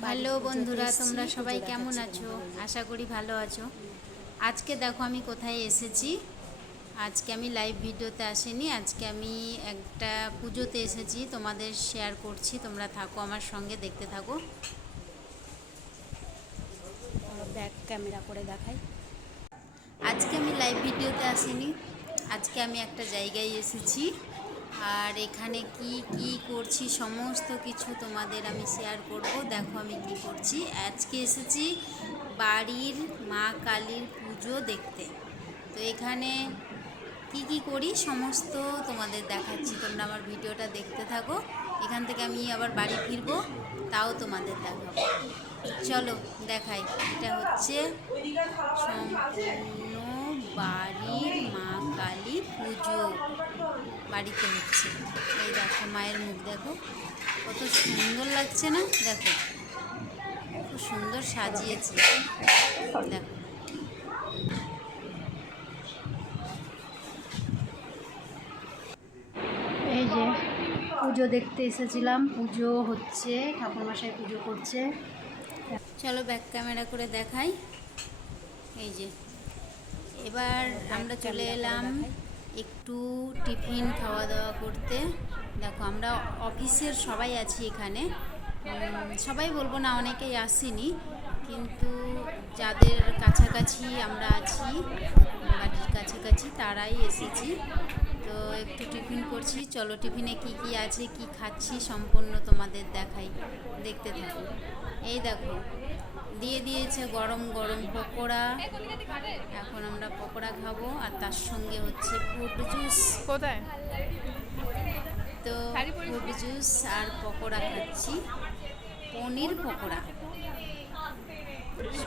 Hello বন্ধুরা, তোমরা সবাই কেমন আছো? আশা করি ভালো আছো। আজকে দেখো আমি কোথায় এসেছি। আজকে আমি লাইভ ভিডিওতে আসিনি, আজকে আমি একটা পুজোতে এসেছি, তোমাদের শেয়ার করছি। তোমরা থাকো আমার সঙ্গে, দেখতে থাকো। ব্যাক ক্যামেরা করে দেখাই। আজকে আমি লাইভ ভিডিওতে আসিনি, আজকে আমি একটা জায়গায় এসেছি, আর এখানে কি কি করছি সমস্ত কিছু তোমাদের আমি শেয়ার করব। দেখো আমি কি করছি। আজকে এসেছি বাড়ির মা কালীর পুজো দেখতে। তো এখানে কি কি করি সমস্ত তোমাদের দেখাচ্ছি, তোমরা আমার ভিডিওটা দেখতে থাকো। এখান থেকে আমি আবার বাড়ি ফিরবো, তাও তোমাদের দেখাবো। চলো দেখাই। এটা হচ্ছে সম্পূর্ণ বাড়ির মা কালী পুজো বাড়িতে হচ্ছে। এই দেখো মায়ের মুখ, দেখো কত সুন্দর লাগছে না? দেখো খুব সুন্দর সাজিয়েছে, দেখো। এই যে পুজো দেখতে এসেছিলাম, পুজো হচ্ছে, ঠাকুরমশাই পুজো করছে। চলো ব্যাক ক্যামেরা করে দেখাই। এই যে এবার আমরা চলে এলাম একটু টিফিন খাওয়া দাওয়া করতে। দেখো আমরা অফিসের সবাই আছি এখানে, সবাই বলবো না, অনেকেই আসেনি, কিন্তু যাদের কাছাকাছি আমরা আছি, বাড়ির কাছাকাছি, তারাই এসেছি। তো একটু টিফিন করছি। চলো টিফিনে কি কি আছে, কি খাচ্ছি সম্পূর্ণ তোমাদের দেখাই, দেখতে থাকো। এই দেখো দিয়ে দিয়েছে গরম গরম পকোড়া। এখন আমরা পকোড়া খাবো, আর তার সঙ্গে হচ্ছে ফ্রুট জুস। কোথায়? তো ফ্রুট জুস আর পকোড়া খাচ্ছি, পনির পকোড়া।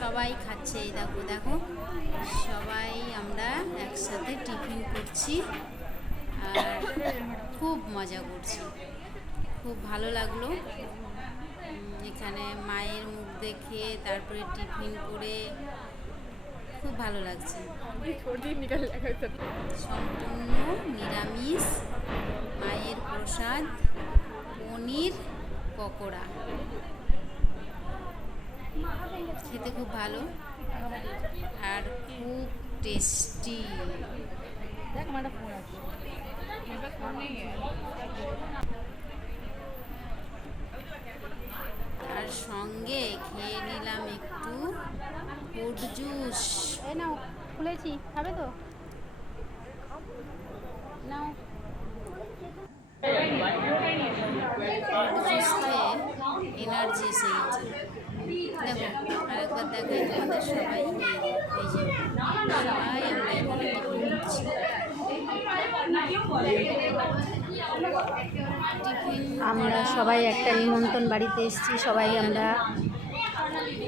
সবাই খাচ্ছে, এই দেখো দেখো, সবাই আমরা একসাথে টিফিন করছি আর খুব মজা করছি। খুব ভালো লাগলো এখানে মায়ের মুখ দেখে, তারপরে টিফিন করে খুব ভালো লাগছে। সম্পূর্ণ নিরামিষ মায়ের প্রসাদ, পনির পকোড়া, খেতে খুব ভালো আর খুব টেস্টি। আর সঙ্গে খেয়ে নিলাম একটু ফ্রুট জুস। এই নাও, খুলেছি, খাবে তো? নাও। ফ্রুট জুস খেয়ে এনার্জি এসে গেছে। দেখো আরেকবার দেখাই তোমাদের, সবাই এই যে সবাই আমরা এখানে টিফিন করছি। আমরা সবাই একটা নিমন্ত্রণ বাড়িতে এসেছি, সবাই আমরা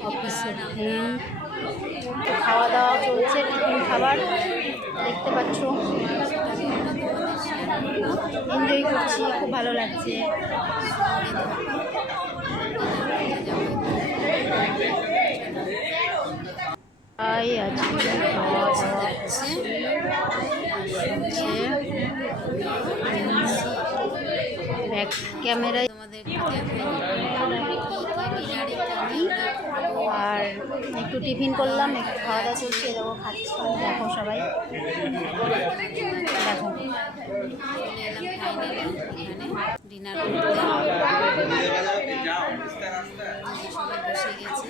অফিসের ফ্রেন্ড। খাওয়া দাওয়া চলছে, টিফিন খাবার দেখতে পাচ্ছ, এনজয় করছি, খুব ভালো লাগছে। তাই আজকে খাওয়া দাওয়া যাচ্ছে ব্যাক ক্যামেরায় তোমাদের ডিনারে কি খাবো। আর একটু টিফিন করলাম, একটু খাওয়া দাওয়া চলছে, দেখো খাচ্ছি, দেখো সবাই দেখো। চলে এলাম ফাইনালি এখানে ডিনার করতে। সবাই বসে গেছে,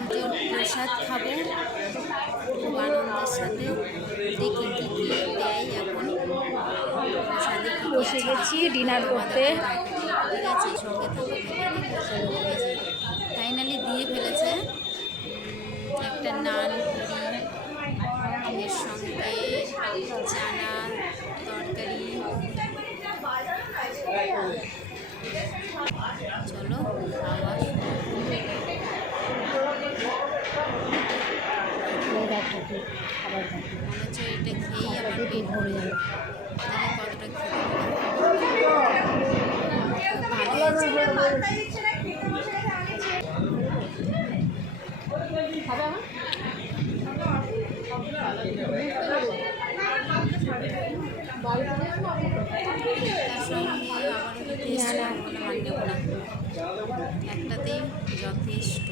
পুজোর প্রসাদ খাবো খুব আনন্দের সাথে। দেখি কী কী দেয় এখন প্রসাদে, কী বসে গেছি ডিনার করতে। ঠিক আছে, সঙ্গে থাকো। ফাইনালি দিয়ে ফেলেছে একটা নান পুরি, এর সঙ্গে চানা তরকারি। চলো খাওয়া খাবার মনে হচ্ছে এটা খেয়েই আমার পেট ভরে যাবে। কতটা খেতে ভালো হয়েছে। তার সঙ্গে আবারও দিতে এসছি, মানতে না, একটাতেই যথেষ্ট।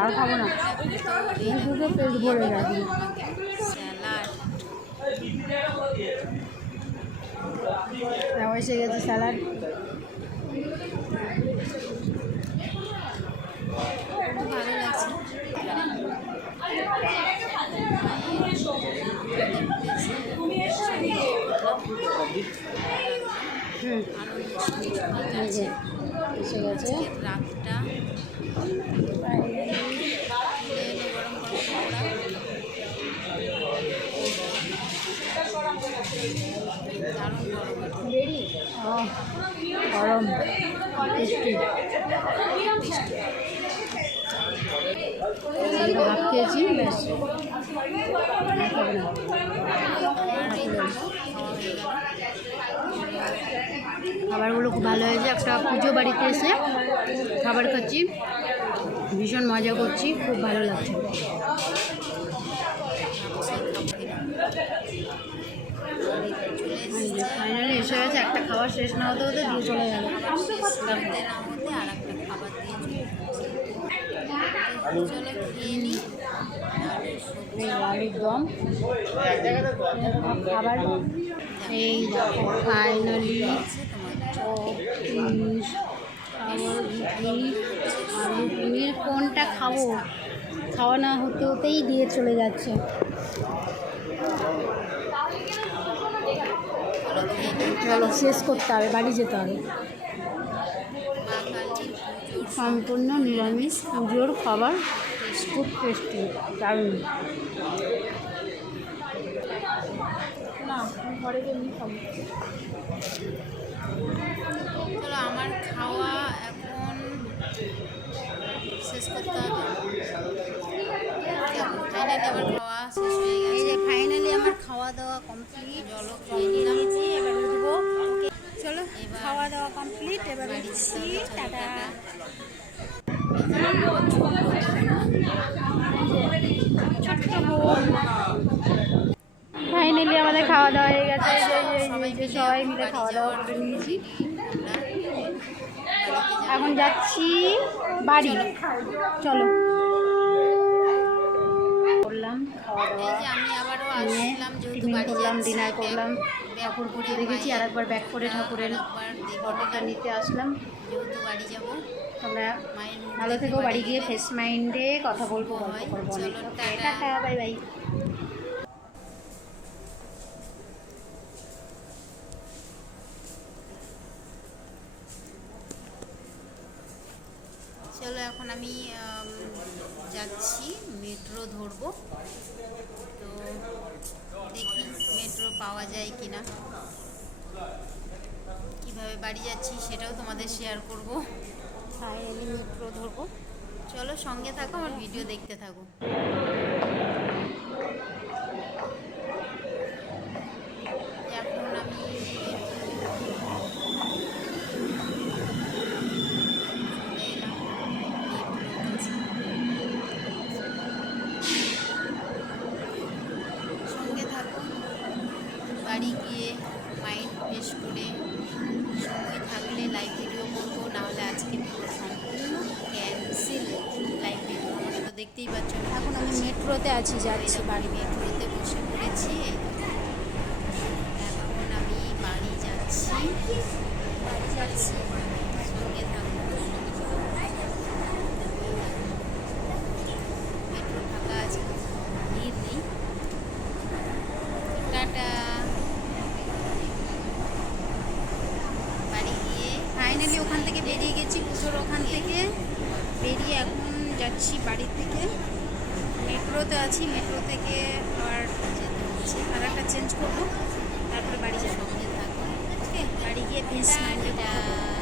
আর খাবো না, দুটো পেট ভরে যাবে। স্যালাড এসে গেছে স্যালাড। ভালো লাগছে। এসে গেছে রাতটা তুলে এলো গরম গরম পকোড়া, দারুণ গরম, গরম টেস্টি। ভাত খেয়েছি, ব্যাস আর খাবো না। খাবারগুলো খুব ভালো হয়েছে। একটা পুজো বাড়িতে এসে খাবার খাচ্ছি, ভীষণ মজা করছি, খুব ভালো লাগছে। ফাইনালি এসে গেছে, একটা খাবার শেষ না হতে হতে দিয়ে চলে গেল। আলুর দম খাবার। এই দেখো ফাইনালি আলু পনির কোনটা খাবো, খাওয়া না হতে হতেই দিয়ে চলে যাচ্ছে। চলো শেষ করতে হবে, বাড়ি যেতে হবে। সম্পূর্ণ নিরামিষ পুজোর খাবার, খুব টেস্টি, দারুণ। না ঘরে গিয়ে খাবো। চলো আমার খাওয়া এখন শেষ করতে হবে। ফাইনালি আমার খাওয়া শেষ হয়ে গেছে। এই যে ফাইনালি আমার খাওয়া দাওয়া কমপ্লিট, জল খেয়ে নিয়েছি, এবার উঠবো। চলো খাওয়া দাওয়া কমপ্লিট, এবার উঠছি, টাটা। ফাইনালি আমাদের খাওয়া দাওয়া হয়ে গেছে, সবাই মিলে খাওয়া দাওয়া করে নিয়েছি। এখন যাচ্ছি বাড়ি, চলো। করলাম খাওয়া দাওয়া, আমি আবারও আসলাম, যেহেতু বাড়ি করলাম, যাচ্ছি, ডিনার করলাম, ব্যাগ ঠাকুর পুজো করে দেখেছি, আর একবার ব্যাক করে ঠাকুরের ফটোটা নিতে আসলাম। যেহেতু বাড়ি যাবো, তোমরা মায়ের মুখ ভালো দেখে থেকো, বাড়ি গিয়ে গেলে ফ্রেশ মাইন্ডে কথা বলবো, গল্প করবো অনেক। চলো, ওকে, টাটা। Tata, bye bye. চলো এখন আমি যাচ্ছি, মেট্রো ধরবো। তো দেখি মেট্রো পাওয়া যায় কিনা, কিভাবে বাড়ি যাচ্ছি সেটাও তোমাদের শেয়ার করব। ফাইনালি মেট্রো ধরবো, চলো সঙ্গে থাকো, আমার ভিডিও দেখতে থাকো। এখন আমি সঙ্গে থাকো, বাড়ি গিয়ে মাইন্ড ফ্রেশ করে সময় থাকলে লাইভ ভিডিও করবো, নাহলে আজকে ভিডিও সম্পূর্ণ ক্যান্সেল। লাইভ ভিডিও আমার তো দেখতেই পাচ্ছ। এখন আমি মেট্রোতে আছি, যাচ্ছি বাড়ি। মেট্রোতে বসে পড়েছি, এখন আমি বাড়ি যাচ্ছি। সঙ্গে থাকবো, মেট্রো ফাঁকা আছে, ভিড় নেই। টাটা। বাড়ি গিয়ে ফাইনালি ওখান থেকে বেরিয়ে গেছি, পুজোর ওখান থেকে বেরিয়ে এখন যাচ্ছি বাড়ির থেকে। মেট্রোতে আছি, মেট্রো থেকে আবার যেতে হচ্ছে, আর একটা চেঞ্জ করবো, তারপরে বাড়ি যাবো। সঙ্গে থাকো। ওকে, বাড়ি গিয়ে ফ্রেশ মাইন্ডে কথা বলবো।